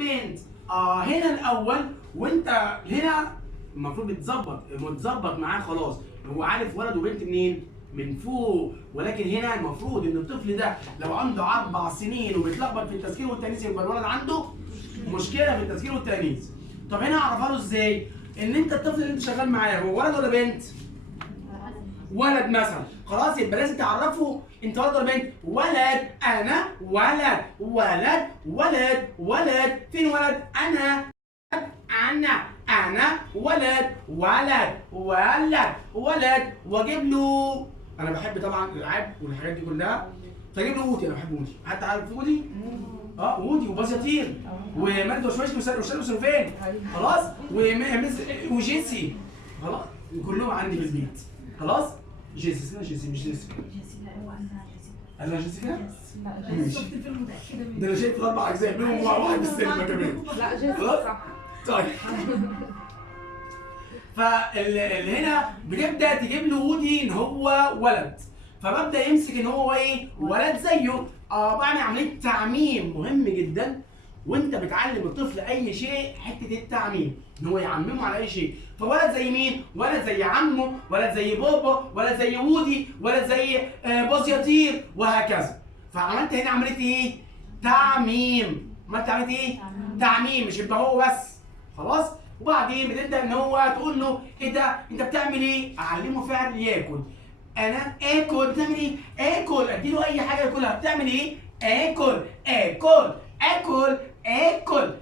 بنت. هنا الاول وانت هنا المفروض بتظبط متظبط معاه خلاص، هو عارف ولد وبنت منين؟ من فوق. ولكن هنا المفروض ان الطفل ده لو عنده 4 سنين وبيتلخبط في التذكير والتانيث يبقى الولد عنده مشكله في التذكير والتانيث. طب هنا اعرفها له ازاي؟ ان انت الطفل اللي انت شغال معاه هو ولد ولا بنت؟ ولد مثلا، خلاص يبقى لازم تعرفه انت ولد ولا بنت؟ ولد، انا ولد، ولد ولد ولد، فين ولد؟ انا ولد ولد ولد ولد، واجيب له، انا بحب طبعا الالعاب والحاجات دي كلها، فاجيب له وودي، انا بحب وودي، حد عارف وودي؟ وودي وباز يطير ومجد وشوشتي وسلوفين، خلاص، وجيسي، خلاص كلهم عندي في البيت، خلاص. جيسي اسمها جيسي مش جيسيكا. انا جيسيكا؟ لا شفت الفيلم متأكدة منه. ده انا شايف 4 اجزاء منهم واحد في السينما كمان. لا جيسيكا صح. طيب فاللي هنا بتبدا تجيب له وودي ان هو ولد، فببدا يمسك ان هو ايه؟ ولد زيه. بعمل عمليه تعميم مهم جدا، وانت بتعلم الطفل اي شيء حته التعميم ان هو يعممه على اي شيء. فولد زي مين؟ ولد زي عمه، ولد زي بابا، ولد زي وودي، ولد زي باز يطير، وهكذا. فعملت هنا عمليه ايه؟ تعميم. عملت عمليه ايه؟ تعميم، مش يبقى هو بس، خلاص. وبعدين بتبدا ان هو تقول له ايه ده؟ انت بتعمل ايه؟ اعلمه فعل ياكل. انا اكل، بتعمل ايه؟ اكل، اديله اي حاجه ياكلها، بتعمل ايه؟ اكل اكل اكل اكل